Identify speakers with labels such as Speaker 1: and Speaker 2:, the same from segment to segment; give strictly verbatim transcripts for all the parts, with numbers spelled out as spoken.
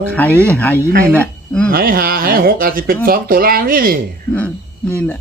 Speaker 1: ไหไหนี่แหละ
Speaker 2: ไหหาไหหกอาจจะเป็นสองตัวล่างนี่นี่
Speaker 1: นี่แหละ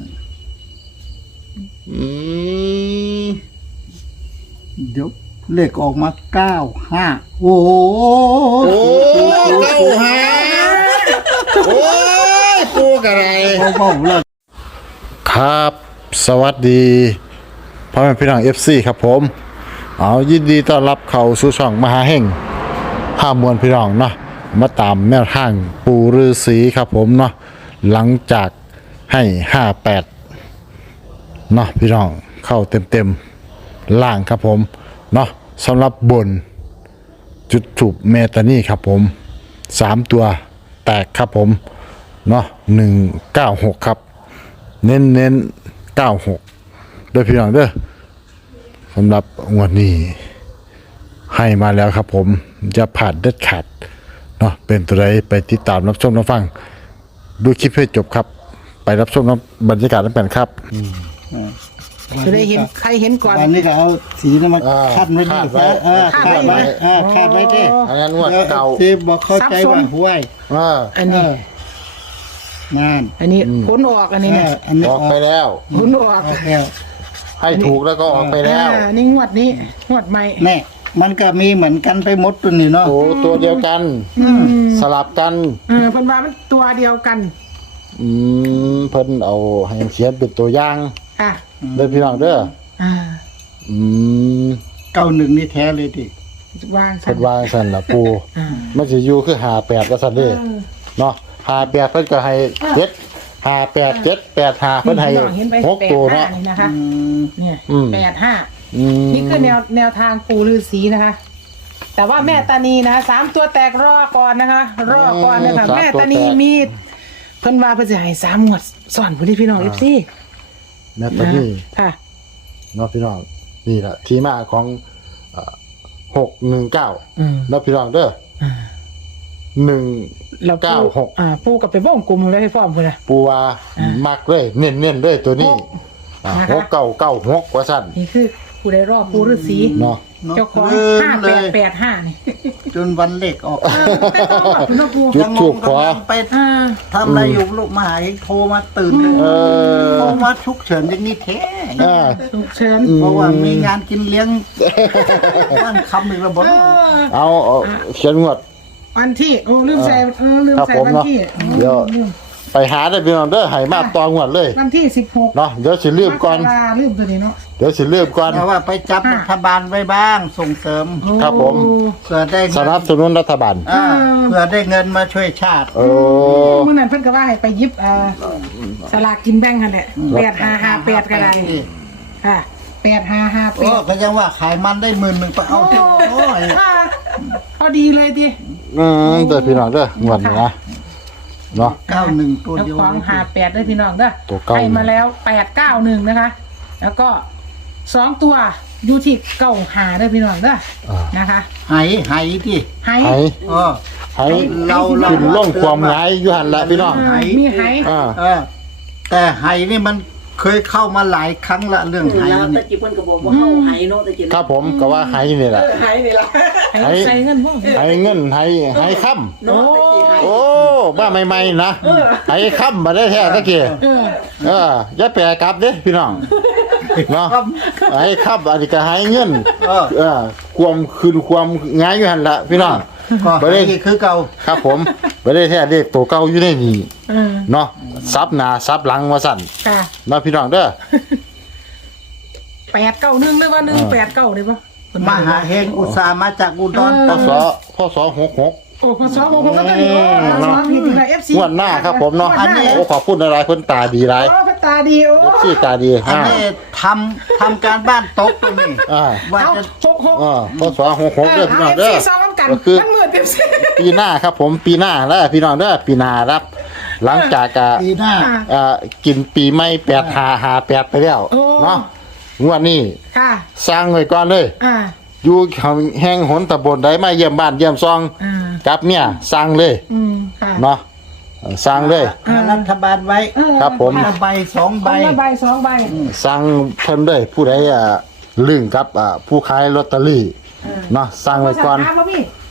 Speaker 2: อืม
Speaker 1: เดี๋ยวเลขออกมาเก้าห้าโอ้โห
Speaker 2: โอ้เก้าห้าโอ้ยปูกอะไร
Speaker 1: เบาๆเลย
Speaker 2: ครับ สวัสดีพ่อแม่พี่น้องเอฟซีครับผมเอายินดีต้อนรับเข้าสู่ช่องมหาเฮงห้ามวลพี่น้องเนาะมาตามแนวทางปูฤาษีครับผมเนาะหลังจากให้ห้าแปดเนาะพี่น้องเข้าเต็มเต็มล่างครับผมเนาะสำหรับบนจุดถูกเมตานี่ครับผมสามตัวแตกครับผมเนาะหนึ่งเก้าหกครับเน้นเน้นเก้าหกโดยพี่น้องเด้อสำหรับงวดนี้ให้มาแล้วครับผมจะผ่านเด็ดขาดเนาะเป็นตัวใดไปติดตามรับชมรับฟังดูคลิปให้จบครับไปรับชมบรรยากาศนั้นกันครับ
Speaker 3: จะได้เห็นใครเห็นก่อน
Speaker 1: วันนี้ก็เอาสีนี่มาคัดไว้ดิเออคัดไว้เออคัดไว้ดิ
Speaker 2: อันนั้นงวดเก่า
Speaker 1: ที่บอกเข้าใจว่าห้วย
Speaker 3: อันนี้
Speaker 1: นั่น
Speaker 3: อันนี้ผลออกอันนี้เนี่ย
Speaker 2: ออกไปแล้ว
Speaker 3: ผลออก
Speaker 1: แล้ว
Speaker 2: ให้ถูกแล้วก็ออกไปแล้ว
Speaker 3: นี่งวดนี้งวดใหม่
Speaker 1: แน่มันก็มีเหมือนกันไปหมดตัวนี้เนาะ
Speaker 2: โอ้ตัวเดียวกันสลับกัน
Speaker 3: เออเพิ่นว่ามันตัวเดียวกัน
Speaker 2: อืมเพิ่นเอาให้เขียนเป็นตัวอย่าง
Speaker 3: ค่ะ
Speaker 2: เด้อพี่น้องเด้อ
Speaker 3: อ่า
Speaker 2: อืม
Speaker 1: เก้าหนึ่งนี่แท้เลยดิ
Speaker 3: วาง
Speaker 2: เพิ่นวางซั่นล่ะปู่มันสิอยู่คือห้าแปดว่าซั่นเด้เนาะห้าแปดเพิ่นก็ให้เจ็ดห้าแปดเจ็ดแปดห้าเพิ่นให้หกตัวเนาะ
Speaker 3: นี่นะคะเนี่ยแปดห้า
Speaker 2: อืม
Speaker 3: นี่คือแนวแนวทางปู่ฤาษีนะคะแต่ว่าแม่ตานีนะคะสามตัวแตกรอก่อนนะคะรอก่อนนะคะแม่ตานีมีเพิ่นว่าเพิ่นสิให้สามงวดซ้อนผู้ที่พี่น้อง เอฟ ซี
Speaker 2: แม่ตานี
Speaker 3: ค่ะ
Speaker 2: เนาะพี่น้องนี่แหละที่มาของหกหนึ่งเก้าเนาะพี่น้องเด้อหนึ่งเก้าหก
Speaker 3: อ่าปูกับไปวงกลมไว้ให้พร้อมพุ่นน่ะ
Speaker 2: ปูว่ามักเลยเน้นๆเลยตัวนี้หกเก้าเก้าหกว่าซั่น
Speaker 3: นี่คือผู้ได้รอบปู่ฤาษี
Speaker 2: เนาะ
Speaker 3: เจ้าของห้าแปดแปดห้านี่
Speaker 1: จนวันเลขออก
Speaker 2: จุดถูกขอ
Speaker 1: ไปทำอะไรอยู่ลูกมาหาโทรมาตื่นเลยโทรมาชุกเฉินอย่างนี้แท้
Speaker 3: ชุกเฉิน
Speaker 1: เพราะว่ามีงานกินเลี้ยงบ้านคำอีกระบบ
Speaker 2: เอาเขียนงวด
Speaker 3: วันที่โอ้ลืมใส่เออลืมใส่วันที่
Speaker 2: เดี๋ยวไปหาได้พี่น้องเด้อให้มาตองวดเลย
Speaker 3: วันที่สิบหก
Speaker 2: เนาะเดี๋ยวสิลืมก่อน
Speaker 3: ลืมตัวนี้เนาะ
Speaker 2: เดี๋ยวสิลืมก่อน
Speaker 1: เพราะว่าไปจับรัฐบาลไว้บ้างส่งเสริม
Speaker 2: ครับผม
Speaker 1: เพื่อได้
Speaker 2: สนับสนุนรัฐบาล
Speaker 1: เพื่อได้เงินมาช่วยชาติ
Speaker 2: โอ้
Speaker 3: เมื่อนั้นเพิ่นก็ว่าให้ไปยิบสลากกินแบ่งกันแหละแปดห้าห้าแปดก็ได้ค่ะแปดห้าห้าแปด
Speaker 1: ก็ยังว่าขายมันได้หมื่นหนึ่งไปเอาโอ้ย
Speaker 3: พอดีเลยดิ
Speaker 2: อืมเด้อพี่น้องเด้องวดนี้นะเนาะ
Speaker 1: เก้าหนึ่งตัวเดียว
Speaker 3: ของห้าแปดได้พี่น้องเด้อให้มาแล้วแปดเก้าหนึ่งนะคะแล้วก็สองตัวอยู่ที่เก้าหาได้พี่น้องเด้อนะคะ
Speaker 1: ไหไหที่
Speaker 3: ไห
Speaker 2: เออไหเราขึ้นล่องความไหอยู่หันละพี่น้อง
Speaker 3: มีไห
Speaker 1: เออแต่ไหนี่มันเคยเข้ามาหลายครั้งละเรื่องไห
Speaker 4: นี่ตะกี้เพิ่นก็บอกว่าเฮาไหเนาะตะกี้
Speaker 2: ครับผมก็ว่าไหนี่แหละ
Speaker 4: ไหนี่ล่ะ
Speaker 3: ไหใส่เงินบ่
Speaker 2: ไหเงินไหไหค่ำโอ้โอ้บ้าใหม่ๆนะไหค่ำมาได้แท้ตะกี้เอออย่าแปลกลับเด้พี่น้องเนาะไหค่ำอันนี้ก็ไหเงินเออความคืนความง่ายอยู่หั่นละพี่น้อง
Speaker 1: บ่ได้คือเก่า
Speaker 2: ครับผมบ่ได้แท้เลขตัวเก่าอยู่ในนี้เนาะซับหน้าซับหลังว่าซั่น
Speaker 3: ค่ะ
Speaker 2: เนาะพี่น้องเด้อ
Speaker 3: แปดเก้าหนึ่งได้บ่หนึ่งแปดเก้าได้บ่
Speaker 1: มหาเฮงอุตสาห์มาจากอุดร
Speaker 2: พศพศหกหก
Speaker 3: โอ้พศหกหกก็ได้โอ้พศผิดอีกแล้ว เอฟ ซี
Speaker 2: งวดหน้าครับผมเนาะอันนี้โอ้ขอบคุณหลายๆเพิ่นตาดีหลาย
Speaker 3: อ๋อเพิ่นตาดีโอ้
Speaker 2: เอฟ ซี ตาดี
Speaker 1: อันนี้ทำทำการบ้านตกตรงนี้
Speaker 3: ว่าจะหกหก
Speaker 2: อ่าพศหกหกเด้อพี่น้องเด้อ
Speaker 3: ก็คือ
Speaker 2: ปีหน้าครับผมปีหน้าแล้วพี่น้องเด้อปีหน้ารับหลังจาก
Speaker 1: ปีหน้า
Speaker 2: อ่ากินปีใหม่แปดห้าห้าแปดไปแล้วเนาะงวดนี้
Speaker 3: ค่ะ
Speaker 2: สร้างไว้ก่อนเลย
Speaker 3: อ่า
Speaker 2: อยู่แห่งหนตำบลใดมาเยี่ยมบ้านเยี่ยมซองกับเมียสร้างเลยเนาะสร้างเลย
Speaker 1: รัฐบาลไว้
Speaker 2: ครับผม
Speaker 1: ใบสองใบ
Speaker 3: ใบสองใบ
Speaker 2: สร้างเพิ่นเลยผู้ใดอ่ะลึงกับอ่าผู้ขายลอตเตอรี่เนาะสร้างไว้ก่อน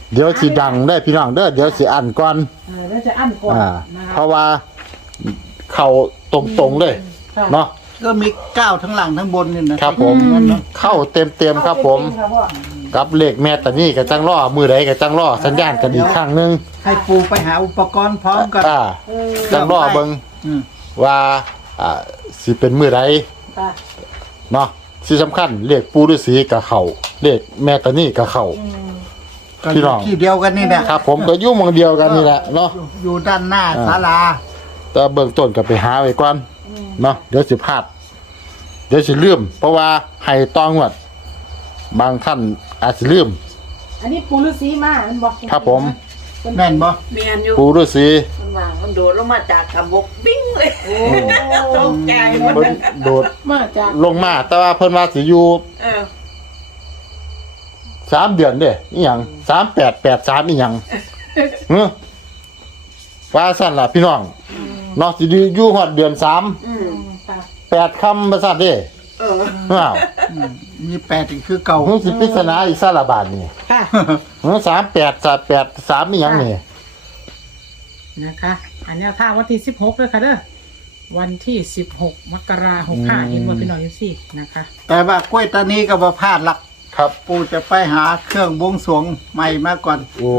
Speaker 2: เดี๋ยวสิดังได้พี่น้องเด้อเดี๋ยวสิอันก่อน
Speaker 3: เออแล้วจะอั้นก่อน
Speaker 2: อ่า
Speaker 3: นะ
Speaker 2: เพ
Speaker 3: คะ
Speaker 2: ราะว่าเข้าตรงๆเลย
Speaker 3: ค่ะ
Speaker 2: เนาะ
Speaker 1: ก็มีก้าวทั้งหลังทั้งบนนี่นะครับ
Speaker 2: ผม
Speaker 1: งั้นเนาะ
Speaker 2: เข้าเต็มๆครับผม
Speaker 3: เอาเต็ๆพ่อ
Speaker 2: กับเลขแม่ตานี่กับจังล้อมือใดกับจังล้อสัญญาณกันอีกครั้งหนึง
Speaker 1: ให้ปูไปหาอุปกรณ์พร้อมกัน
Speaker 2: อ่า
Speaker 3: เออ
Speaker 2: จังล้อเบิ่ง
Speaker 1: อืม
Speaker 2: ว่าอ่าสิเป็นมือใด
Speaker 3: ค่ะ
Speaker 2: เนาะที่สำคัญเลขปูฤาษีกับเขาเลขแม่ตานี่กับเขา
Speaker 1: ก็
Speaker 2: พี่
Speaker 1: อ
Speaker 2: น้
Speaker 1: ยู่
Speaker 2: อง
Speaker 1: ที่เดียวกันนี่แหละ
Speaker 2: ครับผมก็อยู่หมองเดียวกันนี่แหละเนาะ
Speaker 1: อยู่อยู่ด้านหน้า
Speaker 2: อ่า
Speaker 1: ศาลา
Speaker 2: แต่เบื้องต้นก็ไปหาไว้ก่อนเนาะเดี๋ยวสิพลาดเดี๋ยวสิลืมเพราะว่าให้ต้องวด บางท่านอาจสิลืม
Speaker 3: อันนี้ปูฤาษีมามันบอก
Speaker 2: ครับผม
Speaker 1: แม่นบ่
Speaker 4: เมียนอยู่
Speaker 2: ปูฤาษี
Speaker 4: มันวางมันโดดลงมาจากกระบอกปิ้งเลยตกใจหมด
Speaker 2: เพิ่นโดด
Speaker 3: มาจาก
Speaker 2: ลงมาแต่ว่าเพิ่นว่าสิอยู่
Speaker 4: เออ
Speaker 2: สามเดือนเด้อีหยังสามแปดแปดสามอีหยังเฮ้อว่าสั่นล่ะพี่น้องเนาะสิอยู่ฮอดเดือนสาม
Speaker 4: อืม
Speaker 3: ค่ะ
Speaker 2: แปดคำว่าซั่นเด้
Speaker 4: เออ
Speaker 2: ว้าว
Speaker 1: อืมมีแปดอีกคือเก่า
Speaker 2: เฮ้ยสิปริศนาอีกซะละบาดนี่
Speaker 3: ค่ะ
Speaker 2: เฮ้ยสามแปดสามแปดสามอีหยังนี่
Speaker 3: นะคะ อันนี้ท่าวันที่สิบหกเลยค่ะเด้อวันที่สิบหกมกราหกห้าเห็นว่าพี่น้องยูซี่นะคะ
Speaker 1: แต่ว่ากล้วยตานี้ก็บ่พลาดหลัก
Speaker 2: ครับ
Speaker 1: ปูจะไปหาเครื่องบวงสรวงใหม่มาก่อน
Speaker 2: โอ้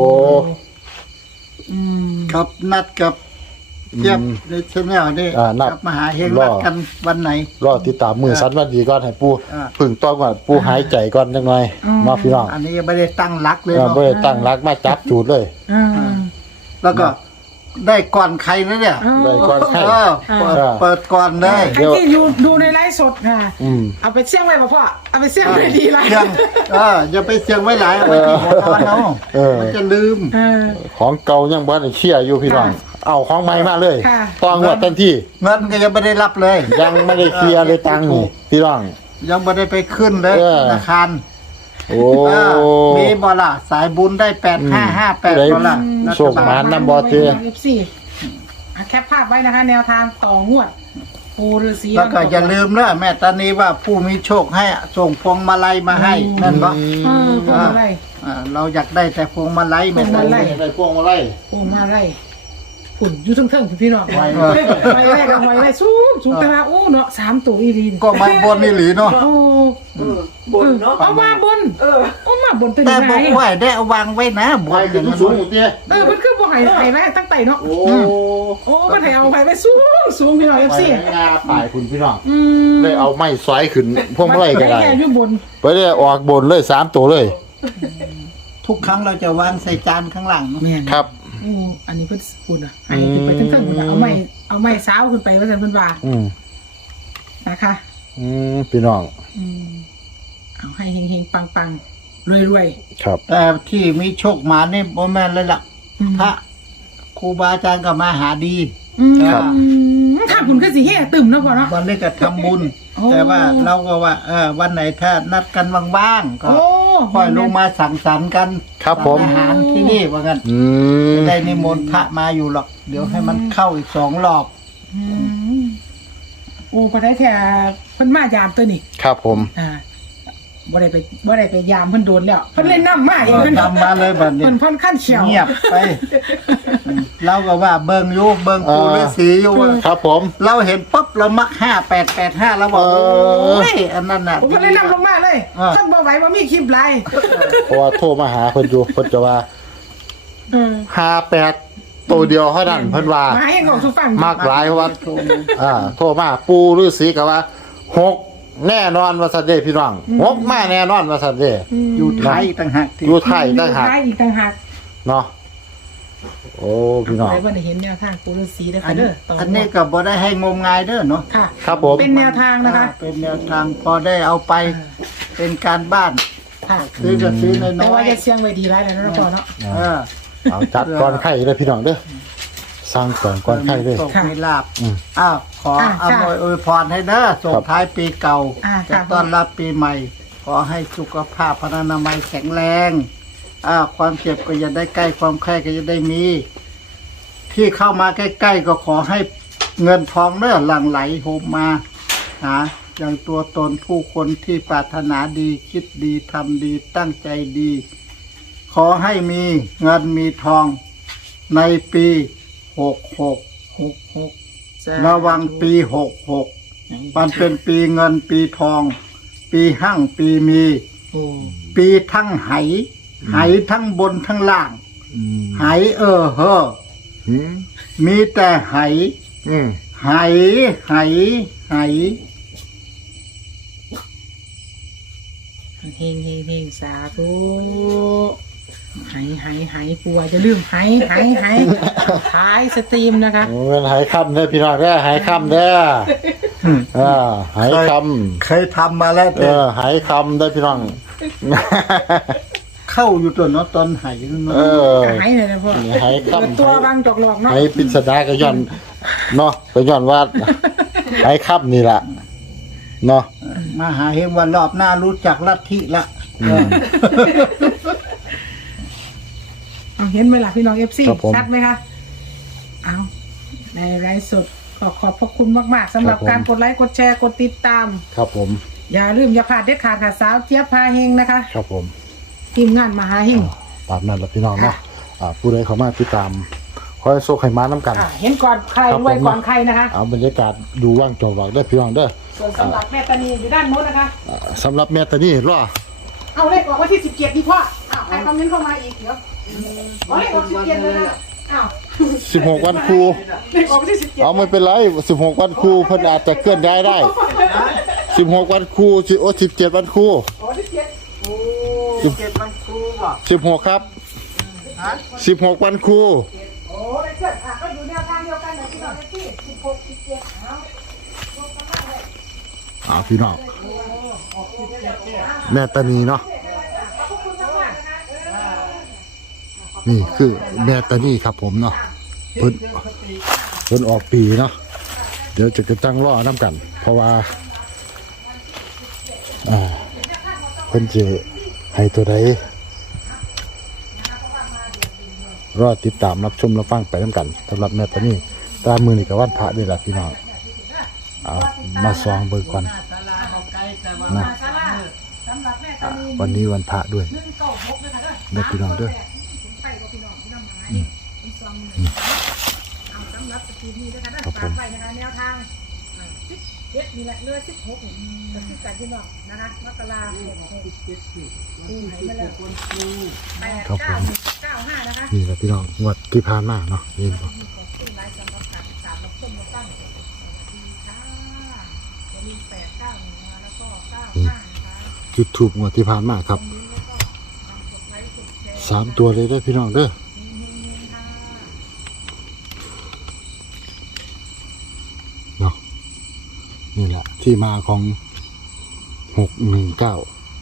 Speaker 3: อืม
Speaker 1: ครับนัดกับเทียบ
Speaker 2: อืม
Speaker 1: ในชแนลนี่
Speaker 2: อ่านัด
Speaker 1: กับมหาเฮง
Speaker 2: รอ
Speaker 1: นัดกันวันไหน
Speaker 2: รอติดตามมือสันวันดีก่อนให้ปู
Speaker 1: อ่า
Speaker 2: พึ่งต้องก่อนปูหายใจก่อนจังหน่อยเนาะพี่น้อง
Speaker 1: อันนี้ยังไม่ได้ตั้งรักเลย
Speaker 2: เออ
Speaker 1: เนาะ
Speaker 2: บ่ได้ตั้งรักมาจับจูดเลย
Speaker 3: อืม
Speaker 1: แล้วก็ได้ก่อนใครนะเนี่ย
Speaker 2: ได้ก่อนใคร
Speaker 1: เออเปิด
Speaker 2: อ่า
Speaker 1: เปิดก่อนเลย
Speaker 3: ใครที่อยู่ดูในไลฟ์สดค่ะ
Speaker 2: อืม
Speaker 3: เอาไปเสี่ยงไว้ป่ะพ่อเอาไปเสี่ยงไว้ดีไร
Speaker 1: เสียงเอออย่าไปเสียงไว้หลายเอาไปที่หัวนอนเอา
Speaker 2: เออ
Speaker 1: มันจะลืม
Speaker 3: เออ
Speaker 2: ของเก่ายังบ่ได้เชี่ยอยู่พี่น้อง
Speaker 3: ค่ะ
Speaker 2: เอาของใหม่มาเลย
Speaker 3: ค่ะ
Speaker 2: ต้องว่าทันที
Speaker 1: เงินก็ยังไม่ได้รับเลย
Speaker 2: ยังไม่ได้เคลียร์เลยตังค์นี่พี่น้อง
Speaker 1: ยังไม่ได้ไปขึ้นเลย
Speaker 2: เออ
Speaker 1: ธนาคาร
Speaker 2: โอ้
Speaker 1: เออมีบอล่ะสายบุญได้แปดห้าห้าแปด
Speaker 2: ได้
Speaker 1: บอล่ะ
Speaker 2: โชคมา น้ำบ่เจ
Speaker 3: เอฟซีอ่ะแคปภาพไว้นะคะ แนวทางต่องวด ปูฤาษี
Speaker 1: แล้วก็อย่าลืมนะแม่ตานีว่าผู้มีโชคให้ส่งพวงมาลัยมาให้นั่นบ่
Speaker 3: เออพวงมาไล่
Speaker 1: อ่าเราอยากได้แต่พวงมาลัยแม่ตา
Speaker 3: พวงมาลั
Speaker 1: นี
Speaker 3: ย
Speaker 2: ได้พวงมาไล่
Speaker 3: พวงมาไล่ฝุ่นอยู่เทิงๆพี่น้อง
Speaker 2: ไว้
Speaker 3: ไว้ไว้กับไว้ไว้สูงสูงแต่ว่าโอ้เนาะสามตัวอีรีน
Speaker 1: ก็มาบนนี่หลีเนาะ
Speaker 3: โอ้
Speaker 4: เออบนเนาะ
Speaker 3: เอามาบน
Speaker 4: เออ
Speaker 3: เอามาบนเป็น
Speaker 1: แต่
Speaker 3: ยัง
Speaker 1: บ
Speaker 3: ไง
Speaker 1: อกว่าได้เอาวางไว้นะบ
Speaker 2: ไว้
Speaker 1: น
Speaker 2: ขึ้นสูงหมดเตี้ย
Speaker 3: เออมันคือบ่ให้ให้ไว้ตั้งแต่เนาะ
Speaker 2: โอ้
Speaker 3: โอ้มันให้เอาไปไว้สูงสูงพี่น้องเอฟ
Speaker 2: ไป
Speaker 3: ซี
Speaker 2: งาฝ่ายคุณพี่น้อง
Speaker 3: อืม
Speaker 2: ได้เอาไม้สอยขึ้นพวงมาไล่ก็ได้
Speaker 3: แค่อยู่บน
Speaker 2: ไปได้ออกบนเลยสามตัวเลย
Speaker 1: ทุกครั้งเราจะวางใส่จานข้างหลังเนาะ
Speaker 3: แม่น
Speaker 2: ครับ
Speaker 3: โอ้อันนี้เพิ่นปุ่นอ่ะให้ขึ้นไปทั้งๆพุ่นน่ะเอาไม้เอาไม้สาวขึ้นไปว่าซั่นเพิ่นว่า
Speaker 2: อืม
Speaker 3: นะคะ
Speaker 2: อืมพี่น้อง
Speaker 3: อืมเอาให้เฮงๆปังๆรวย
Speaker 2: ครับ
Speaker 1: แต่ที่มีโชคมานี่บ่แม่นเลยล่ะ
Speaker 3: ๆอืม
Speaker 1: พระครูบาอาจารย์ก็มาหาดี
Speaker 3: อืม
Speaker 1: ครับ
Speaker 3: ถ้าคุณก็สิเฮตึมเนาะพ่อเนาะ
Speaker 1: วันนี้ก็ทำบุญ
Speaker 3: โอ้
Speaker 1: แต่ว่าเราก็ว่าเออวันไหนถ้านัดกันว่างๆก็
Speaker 3: โอ้
Speaker 1: ค่อยลงมาสังสรรค์กัน
Speaker 2: ครับผม
Speaker 1: ทานอาหารที่นี่ว่างั้น
Speaker 2: อืม
Speaker 1: ไม่ได้นิมนต์พระมาอยู่หรอก เดี๋ยวให้มันเข้าอีกสองรอบ
Speaker 3: อืมอูก็ได้แค่เพิ่นมายามตัวนี่
Speaker 2: ครับผม
Speaker 3: อ่าบ่ได้ไปบ่ได้ไปยามเพิ่นโดนแล้วเพิ่นเล่นน้ำมาเองเพิ่น
Speaker 1: ทำมาเลยแบบนี้
Speaker 3: เพิ่นเพิ่นขั้นเขียว
Speaker 1: เงียบไปอืมเราก็ว่าเบิงอยู่เบิงปูฤาษีอยู่ว่า
Speaker 2: ครับผม
Speaker 1: เราเห็นปุ๊บเรามักห้าแปดแปดห้าเราบอก
Speaker 2: เออ
Speaker 1: โอ้ยอันนั้นน่ะ
Speaker 3: โอ้เพิ่นเล่นน้ำลงมาเลย
Speaker 1: อ่า
Speaker 3: ท่านบ่ไหวบ่มีคลิปไลน์
Speaker 2: เพราะว่าโทรมาหาเพิ่นอยู่เพิ่นจะว่า
Speaker 3: เออ
Speaker 2: ห้าแปดตัวเดียวเท่านั้นเพิ่นว่า
Speaker 3: มาให้ของสุฟัง
Speaker 2: มากหลายเพราะว่าอ่าโทรมาปูฤาษีก็ว่าหกแน่นอนว่าซั่นเด้พี่น้องหกมาแน่นอนว่าซั่นเด้
Speaker 1: อยู่ไทยต่างหากที่
Speaker 2: อยู่ไทยต่างหาก
Speaker 3: ไทยอีกต่างหาก
Speaker 2: เนาะโอ้พี่น้อง
Speaker 3: ไปบ่ได้เห็นแนวทางปูฤาษีเด้อ
Speaker 1: อั
Speaker 3: ค่ะ
Speaker 1: น
Speaker 3: เด้
Speaker 1: นี้
Speaker 3: อต่อ
Speaker 1: อันนี้ก็บ่ได้ให้งมงายเด้อเนาะ
Speaker 3: ค่ะ
Speaker 2: ครับผม
Speaker 3: เป็นแนวทางนะคะ
Speaker 1: อ่าเป็นแนวทางพอได้เอาไปเป็นการบ้าน
Speaker 3: ค่ะ
Speaker 1: ซื้อก็ซื้อน้
Speaker 3: แต่
Speaker 1: อ
Speaker 3: ว่าย จะเสียงไว้ดีไรแล้วเนาะพ่อเนาะ
Speaker 1: ๆเออ
Speaker 2: เอาจัดก่อนไข่เลยพี่น้องเด้อสร้างก่อนก่อนไข่เลย
Speaker 1: โชคมีลาบ
Speaker 2: อืม
Speaker 1: อ้าวขอ
Speaker 3: อ่ะ
Speaker 1: อำนวยอวยพรให้เด้อส่งท้ายปีเก่า
Speaker 3: อ่ะ
Speaker 1: จะ
Speaker 3: ค่ะ
Speaker 1: ต้อนรับปีใหม่ ขอให้สุขภาพพรรณนามัยแข็งแรงอ้าวความเจ็บก็อย่าได้ใกล้ความไข้ก็จะได้มี ที่เข้ามาใกล้ๆก็ขอให้เงินทองเด้อหลั่งไหลโฮมมาหาอย่างตัวตนผู้คนที่ปรารถนาดีคิดดีทำดีตั้งใจดี ขขอให้มีเงินมีทองในปีหกหก
Speaker 3: หกหก
Speaker 1: ระวังปีหกหกมันเป็นปีเงินปีทอง ปีหั่งปีมี
Speaker 3: โอ้
Speaker 1: ปีทั้งไหไหทั้งบนทั้งล่าง
Speaker 2: อืม
Speaker 1: ไหเออเฮอ
Speaker 2: อืม
Speaker 1: มีแต่ไห
Speaker 2: อืม
Speaker 1: ไหไหไห
Speaker 3: เฮงเฮงเฮงสาธุไหไหไหปัวจะลืมไหไหไหท้ายสตรีมนะคะ
Speaker 2: โอ้ยหายคำเด้อพี่น้องเด้อหายคำเด้ออ่าหายค
Speaker 1: เคยทำมาแล้ว
Speaker 2: ำเอ
Speaker 1: แต่
Speaker 2: อหายคำเด้อพี่น้อง
Speaker 1: เข้าอยู่ตัวเนาะตอนไหนั่นเนาะ
Speaker 2: เออ
Speaker 3: ไหเลยนะพ่อ
Speaker 2: หาย
Speaker 3: เปิด
Speaker 2: คำ
Speaker 3: ตัวบางจอกหลอกเนาะ
Speaker 2: หายปริศนาก็ย้อนเนาะก็ย้อนว่าหายคำนี่แหละเนาะ
Speaker 1: มาหาเห็นวันรอบหน้ารู้จักลัทธิละเออ
Speaker 3: เอาเห็นไหมล่ะพี่น้องเอฟซี
Speaker 2: ครับผม
Speaker 3: ชัดไหมคะเอาในไลฟ์สดขอขอบพระคุณมากๆสำหรับ
Speaker 2: ครับผม
Speaker 3: การกดไลค์กดแชร์กดติดตาม
Speaker 2: ครับผม
Speaker 3: อย่าลืมอย่าพลาดเด็ดขาดค่ะสาวเจี๊ยบพาเฮงนะคะ
Speaker 2: ครับผม
Speaker 3: ทีมงานมหาเฮง
Speaker 2: ตามนั้นแหละพี่น้องเนาะ
Speaker 3: ค่ะ
Speaker 2: อ่าผู้ใดเขามาติดตามขอให้โชคให้มาน้ำกัน
Speaker 3: อ่ะเห็นก่อนใคร
Speaker 2: ครับ
Speaker 3: รวย
Speaker 2: ผม
Speaker 3: ก่อนใครนะคะ
Speaker 2: เอาบรรยากาศดูว่างจอหวักได้อพี่น้องเด้อ
Speaker 3: ส่วนสำหรับแม่ตานีอยู่ด้านโน้นนะคะ
Speaker 2: อ่าสำหรับแม่ตานี่รอ
Speaker 3: เอาเลขออกวันที่สิบเจ็ดดีพ่ออ้าวใครคอมเมนต์เข้ามาอีกเดี๋ยวเอาเลขออกสิบเจ็ดเลยนะอ้าว
Speaker 2: สิบหกวันครู
Speaker 3: เลขออกวันที่สิบเจ็ด
Speaker 2: เอาไม่เป็นไรสิบหกวันครูเพิ่นอาจจะเคลื่อนย้ายได้สิบหกวันครูสิโอสิบเจ็ดวันครู
Speaker 3: โอ้ที่เจ็ดโอ้
Speaker 1: สิบเจ็ดวันครูบ่
Speaker 2: สิบหกครับสิบหกวันครู
Speaker 3: โอ้ได้เกิดอ่ะก็อยู่แนวทางเดียวกันนะพี่น้องเอฟซีสิบหกสิบเจ็ดเอา
Speaker 2: อ่าพี่น้องแม่ตานีเนาะนี่คือแม่ตานีครับผมเนาะเพิ่นเพิ่นออกปีเนาะเดี๋ยวจะกระจังรอน้ำกัน เพราะว่าอ่าเพิ่นจะให้ตัวใดรอติดตามรับชมรับฟังไปน้ำกันสำหรับแม่ตานีตามมือนี่กับวันพระด้วยล่ะพี่น้องเอามาซองเบิกก่อนนะอ่าวันนี้วันพระด้วยเด้อพี่น้องเด้ออืมอืมครับผม
Speaker 3: ไปนะคะแนวทางสิบเจ็ดนี่แหละเลือสิบหกกับที่กันพี่น้องนะคะมกราคมหกเจ็ดดูไหนมาแล้วแปด
Speaker 2: ครับผ
Speaker 3: เก้าม เก้าห้านะคะ
Speaker 2: นี่แหละพี่น้องงวดที่ผ่านมาเนาะเห็นบ่
Speaker 3: ขึ้นไลฟ์สำหรับการสามรับชมมาตั้งสวัสดีค่ะจะมีแปดเก้าหนึ่งนะแล้วก็เก้าห้านะคะ
Speaker 2: จุดถูกงวดที่ผ่านมาครับสามตัวเลยได้อพี่น้องเด้อเนาะนี่แหละที่มาของหกหนึ่งเก้า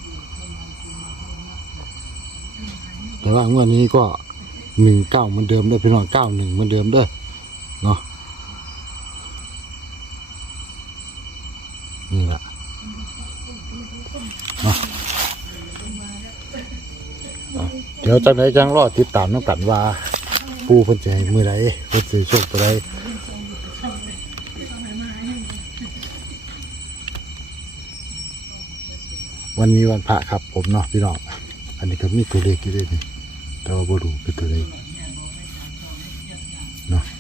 Speaker 2: แต่ว่างวดนี้ก็หนึ่งเก้าเหมือนเดิมเด้อพี่น้องเก้าหนึ่งเหมือนเดิมเด้อเนาะนี่แหละเนาะเอาเดี๋ยวจังไหนจังรอติดตามน้ำกันว่า ปูเพิ่นจะให้มือใดเพิ่นสิโชคตัวใดวันนี้วันพระครับผมเนาะพี่น้องอันนี้ก็มีตัวเลขอยู่ด้วยนี่แต่ว่าบ่รู้เป็นตัวเลขเนาะ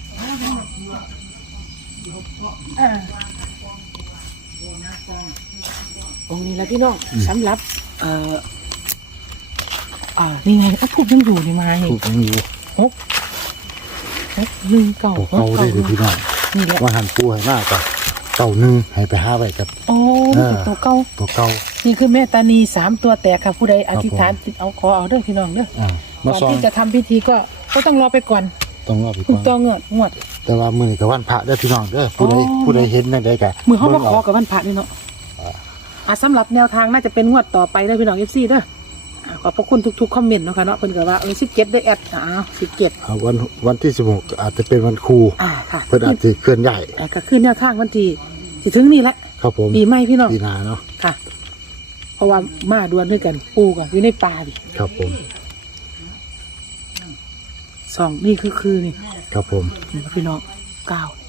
Speaker 3: องค์นี้แล้วพี่น้องสำหรับเอ่ออ่านี่ไงอ่ะพูดยังอยู่นี่มาเห็น
Speaker 2: ถูกยังอยู่
Speaker 3: หกหกหนึ่งเก้า
Speaker 2: ตัวเก่าได้เลยพี่น้อง
Speaker 3: นี่แหละ
Speaker 2: ว่าหันปูให้มากกว่าเก่าหนึ่งให้ไปห้าไว้กับ
Speaker 3: โอ้
Speaker 2: เออ
Speaker 3: ตัวเก้า
Speaker 2: ตัวเก่า
Speaker 3: นี่คือแม่ตานีสามตัวแตกค่ะผู้ใดอธิษฐาน
Speaker 2: ผม
Speaker 3: จิตเอาขอเอาเด้อพี่น้องเด้อ
Speaker 2: อ่า
Speaker 3: ก่
Speaker 2: มา
Speaker 3: อน
Speaker 2: ซอง
Speaker 3: ที่จะทำพิธีก็ก็ต้องรอไปก่อน
Speaker 2: ต้องรอไป
Speaker 3: ถู
Speaker 2: ก่
Speaker 3: ก
Speaker 2: อน
Speaker 3: ต้องเงวดงวด
Speaker 2: แต่ว่ามื้อนี้ก็วันพระเด้อพี่น้องเด้อผู้ใด
Speaker 3: อ๋อ
Speaker 2: ผู้ใดเห็นจังไดก็
Speaker 3: มือเขามา
Speaker 2: บิ่ง
Speaker 3: ขอกับวันพระนี่เนาะอ่ะสำหรับแนวทางน่าจะเป็นงวดต่อไปเด้อพี่น้องเอฟซีเด้ออ่ะขอบพระคุณทุกๆคอมเมนต์เนาะค่ะเนาะเพิ่นก็ว่าเออสิบเจ็ดได้แอดอ้าวสิบเจ็ด
Speaker 2: เอาวันวันที่สิบหกอาจจะเป็นวันครู
Speaker 3: อ่าค่ะ
Speaker 2: เพิ่นอาจจะเคลื่อนย้าย
Speaker 3: อ่ะก็คือแนวทางวันที่สิถึงนี่แหละ
Speaker 2: ครับผม
Speaker 3: ปีใหม่พี่น้อง
Speaker 2: ปีหน้าเนาะ
Speaker 3: ค่ะ เพราะว่ามาดวนด้วยกันปูกันอยู่ในป่าดิ
Speaker 2: ครับผม
Speaker 3: สองนี่คือคือนี่
Speaker 2: ครับผม
Speaker 3: นี่พี่น้องเก้า